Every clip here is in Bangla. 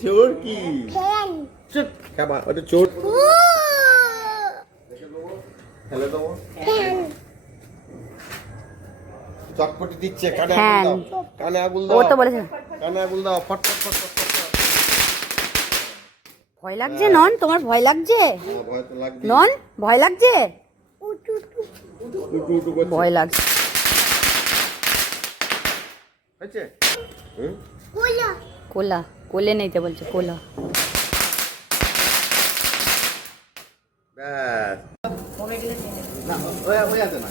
চোর কি চুপ খাবার ওটা চোর ফেলে দেবো চটপটি দিচ্ছে কানে আগুল দাও কানে আগুল দাও ও তো বলেছে কানে আগুল দাও ফট ফট ফট ফট ভয় লাগছে নন তোমার ভয় লাগছে ভয় তো লাগবে নন ভয় লাগছে উটু উটু করছে ভয় লাগছে হচ্ছে কোলা কোলে নিতে বলছে কোলা ব্যাস না ওই আছে না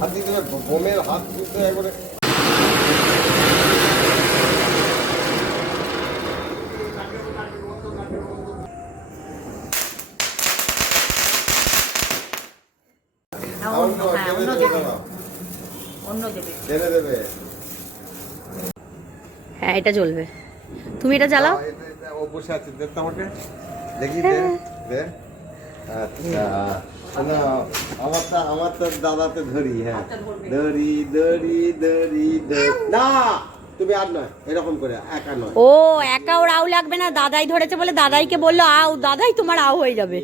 হাত দিতে বোমের হাত দিতে একবারে হ্যাঁ এটা চলবে তুমি এটা জ্বালাও ও বসে আছে দেখ আমাকে দেখি দে আচ্ছা আমার তো দাদাতে ধরি হ্যাঁ ধরি ধরি ধরি না তুমি আর নয় এরকম করে একা নয় ও একা ওর আউ লাগবে না দাদাই ধরেছে বলে দাদাইকে বললো আউ দাদাই তোমার আউ হয়ে যাবে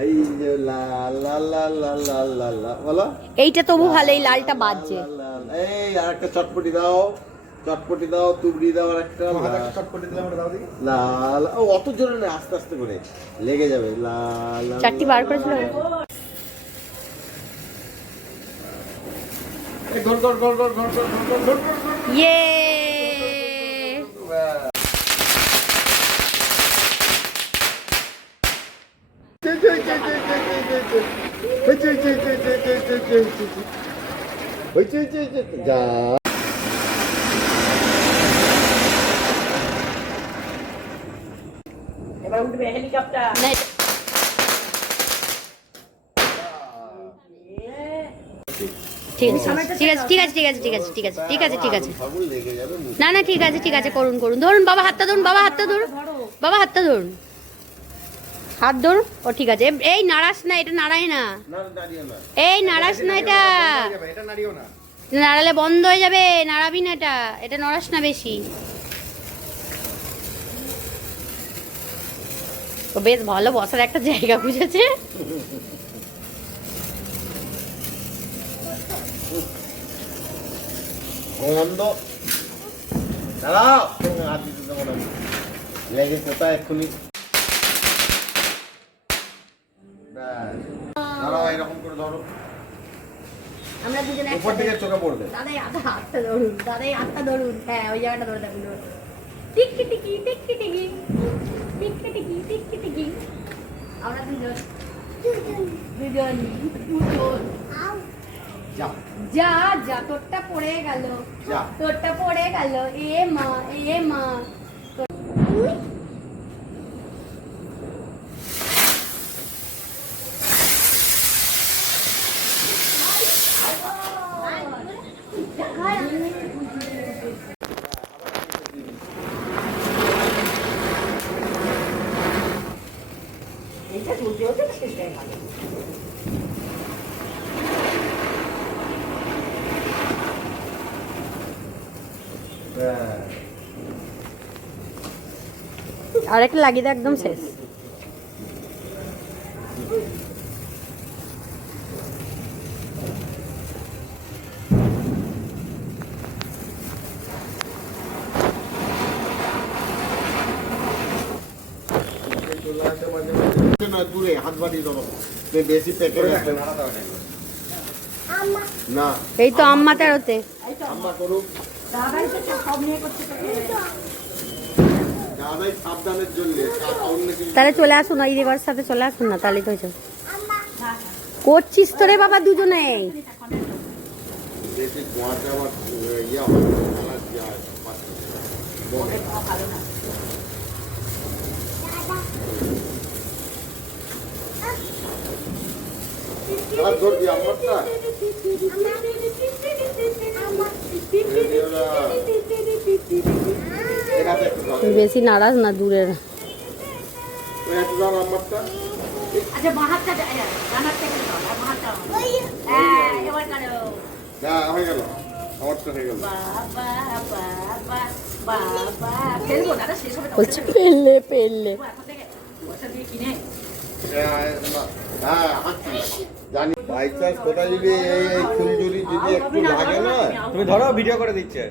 এই যে লা লা লা লা লা লা লা বলো এইটা তবু ভালো এই লালটা বাজছে এই আরেকটা চটপটি দাও তুবড়ি দাও আরেকটা চটপটি দিলাম দাও দেখি লাল ও অত জোরে না আস্তে আস্তে করে লেগে যাবে লাল চারটি বার করেছিল এই ঘর ঘর ঘর ঘর ঘর ঘর ঘর ইয়ে যা এবার উঠবে হেলিকপ্টার না ঠিক আছে ঠিক আছে ঠিক আছে ঠিক আছে ঠিক আছে ঠিক আছে ঠিক আছে না না ঠিক আছে ঠিক আছে করুন করুন ধরুন বাবা হাতটা ধরুন বাবা হাতটা ধরুন বাবা হাতটা ধরুন হাত ধরুন ও ঠিক আছে এই নাড়াস না এটা নাড়াই না এই নাড়াস না এটা নাড়ালে বন্ধ হয়ে যাবে নাড়াবি না এটা এটা নড়াস না বেশি তো বেশ ভালো বসার একটা জায়গা খুঁজেছে বন্ধ দাঁড়াও হাত দিতে দেবো না লেগে কোথায় এক্ষুনি দাঁড়াও এরকম করে ধরো আমরা দুজনে উপর থেকে চোখে পড়বে দাদাই হাতটা ধরুন দাদাই হাতটা ধরুন হ্যাঁ ওই জায়গাটা ধরে থাকুন টিকি টিকি টিকি টিকি টিকি টিকি টিকি টিকি আমরা দুজন দুজন যা যা যা তোরটা পড়ে গেল তোরটা পড়ে গেল এ মা এটা চলতে হতে শেষটাই ভালো আর একটা লাগিয়ে দাও একদম শেষ দূরে হাত বাড়িয়ে ধরো বেশি পেকে না এই তো আম্মা তেরোতে আম্মা করুক দাদাই সাবধানের জন্য তাহলে চলে আসুন ওই দিদির সাথে চলে আসুন না তাহলে তো করছিস তো রে বাবা দুজনে বেশি গোয়াতে আবার ইয়ে হয় ধরবি আমারটা বেশি নারাজ না দূরের না হয়ে গেল, আমার তো হয়ে গেল। বলছে পেলে পেলে। হ্যাঁ হাঁটছি জানি, বাই চান্স কোথায় যদি এই চুরি যদি একটু লাগে না, তুমি ধরো ভিডিও করে দিচ্ছে।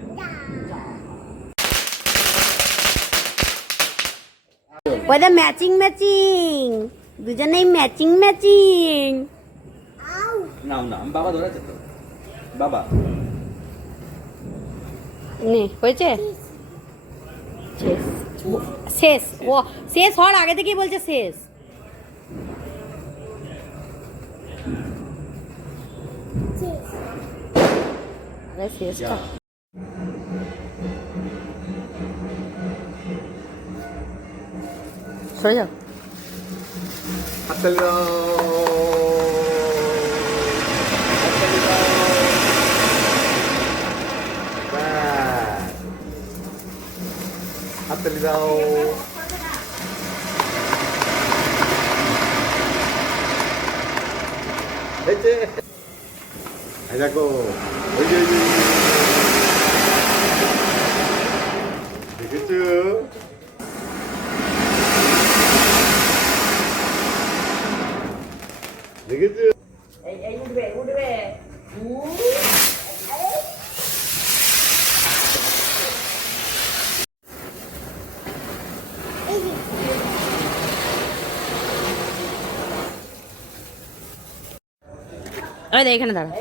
ওদের ম্যাচিং ম্যাচিং, দুজনেই ম্যাচিং ম্যাচিং। নাও না, আমি বাবা ধরেছে তো, বাবা নে হয়েছে শেষ, শেষ ও শেষ হওয়ার আগে থেকেই বলছে শেষ। আরে শেষটা সরে যাও। হাততালি দাও, হাততালি দাও। ব্যাস। হাততালি দাও। হয়েছে? এই দেখো, ওই যে, দেখেছো? দেখেছো? আরে দেখ এখানে দাঁড়া।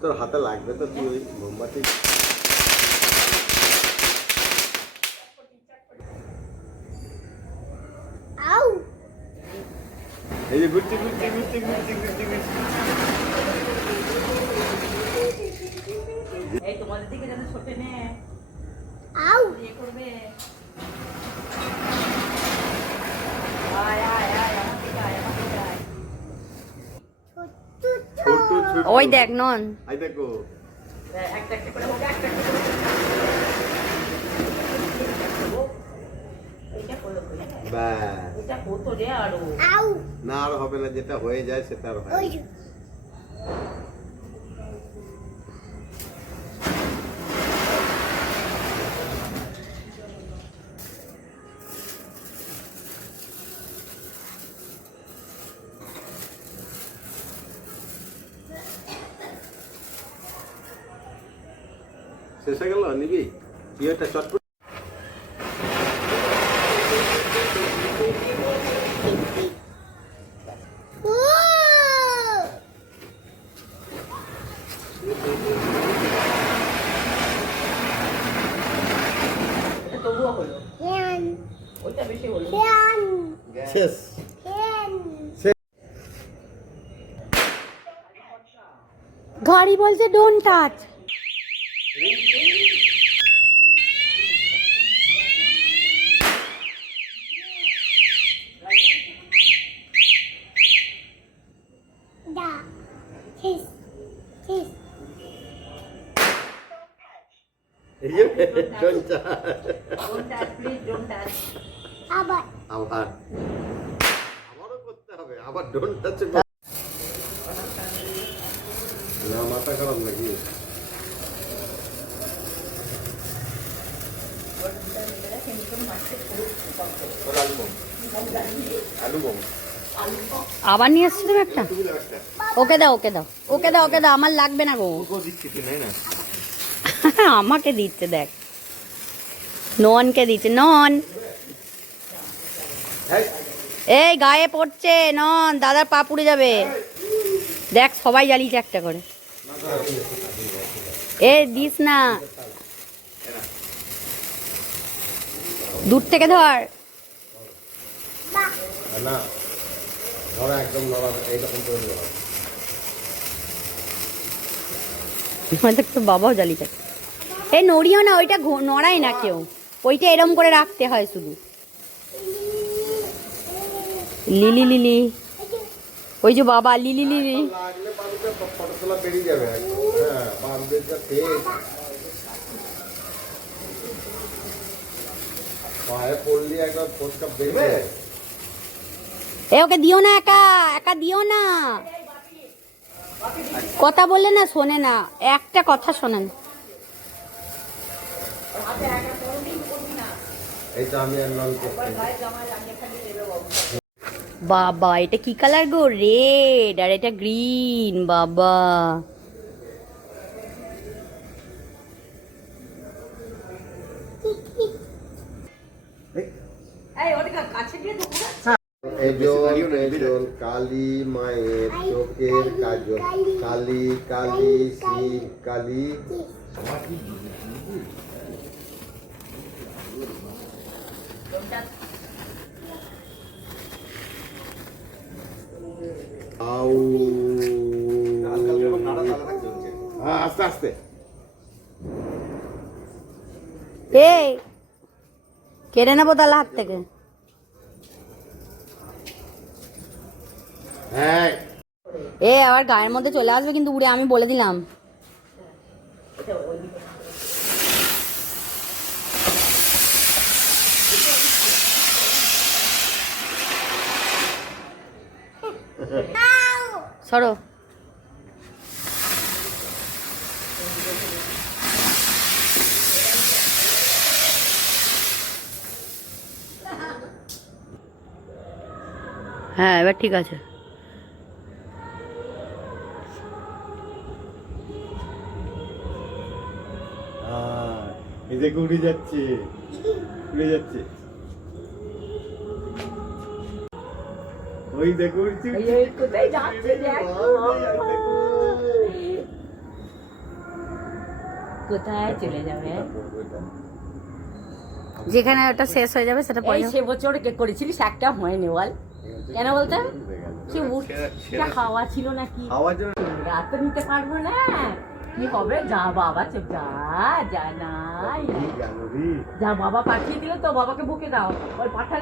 তোর হাতে লাগবে তো, তুই ওই মোমবাতি এই যে ঘুরছি ঘুরছি ঘুরছি ঘুরছি ঘুরছি ঘুরছি। এই তোমাদের দিকে যাতে ছোটে নে ইয়ে করবে আয় আয় আয় আমার দিকে আয় আমার দিকে আয় ছোট ছোট ওই দেখ নন এই দেখো, একটা একটা করে হোক একটা একটা করে এইটা করো ব্যাস। এটা কত রে আরো না আর হবে না, যেটা হয়ে যায় সেটা আর হয় না। শেষ হয়ে গেল, নিবি কি ওটা চটপট। এটা তবুও হলো ওইটা বেশি হলো শেষ। গাড়ি বলছে ডোন্ট টাচ। এই যে don't touch। Don't touch please don't touch আবার আবারও করতে হবে, আবার ডোন্ট টাচ। না মাথা খারাপ নাকি? আলু বম আবার নিয়ে আসছি তুমি একটা। ওকে দাও ওকে দাও ওকে দাও ওকে দাও, আমার লাগবে না গো। দিচ্ছি তুই নাই না। আমাকে দিচ্ছে দেখ, ননকে দিচ্ছে নন। এই গায়ে পড়ছে নন, দাদার পা পুড়ে যাবে। দেখ সবাই জ্বালিয়েছে একটা করে। এ দিস না, দূর থেকে ধর। না ধরা একদম নড়া, এইরকম করে ধরা। হয়তো তো বাবাও জ্বালিয়ে থাকে। এই নড়িও না, ওইটা নড়ায় না কেউ, ওইটা এরম করে রাখতে হয় শুধু। লিলি লিলি, ওই যে বাবা লিলি লিলি। লাগলে পানিতে ফটো তোলা বেরিয়ে যাবে। হ্যাঁ বামদের যা তেজ। পায়ে পড়লি একদম ফোসকা বেরবে। এ ওকে দিও না, একা একা দিও না, কথা বললে না শোনে না, একটা কথা শোনেন। এই তো আমি আর নল করছি। বাবা এটা কি কালার গো? রেড আর এটা গ্রিন। বাবা এই ওটা কাছে দিয়ে দেখো। এজল কালী মায়ের চোখের কাজল, কালী কালী শিব কালী। আউ হ্যাঁ, আস্তে আস্তে। এই কেড়ে নেবো তাহলে হাত থেকে। হ্যাঁ এ আবার গায়ের মধ্যে চলে আসবে কিন্তু উড়ে, আমি বলে দিলাম। সরো। হ্যাঁ এবার ঠিক আছে। এই যে উড়ে যাচ্ছে, উড়ে যাচ্ছে। ওই দেখো উড়ছে, এই কোথায় যাচ্ছে দেখো। কোথায় চলে যাবে? যেখানে ওটা শেষ হয়ে যাবে সেটা পরে এই সে বছর কে করেছিলিস একটা হয়নি বল, কেন বলতে? সে উঠটা হাওয়া ছিল নাকি? হাওয়ার জন্য রাত তো নিতে পারবো না, কি হবে? যা বাবা চুপ যা, যা নাই জানো রে। যা, বাবা পাঠিয়ে দিল তো, বাবাকে বুকে দাও, ওই পাঠালে